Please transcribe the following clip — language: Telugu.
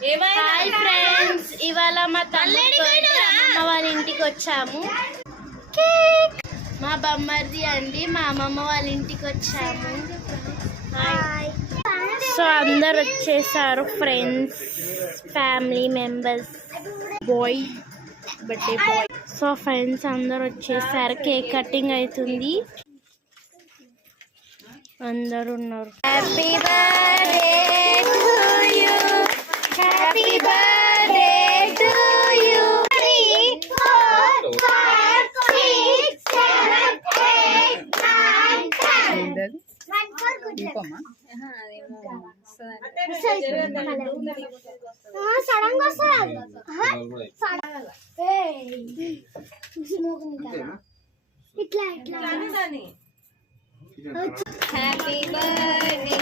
హాయ్ ఫ్రెండ్స్, ఇవాళ మా తల్లితో అమ్మమ్మ వాళ్ళ ఇంటికి వచ్చాము. మా బొమ్మర్ది అండి, మా అమ్మమ్మ వాళ్ళ ఇంటికి వచ్చాము. సో అందరు వచ్చేసారు, friends, family members, boy birthday boy. So friends అందరు వచ్చేసారు, కేక్ కటింగ్ అవుతుంది, అందరు ఉన్నారు. Happy birthday to you, happy birthday to you. 3, 4, 5, 6, 7, 8, 9, 10. Happy birthday.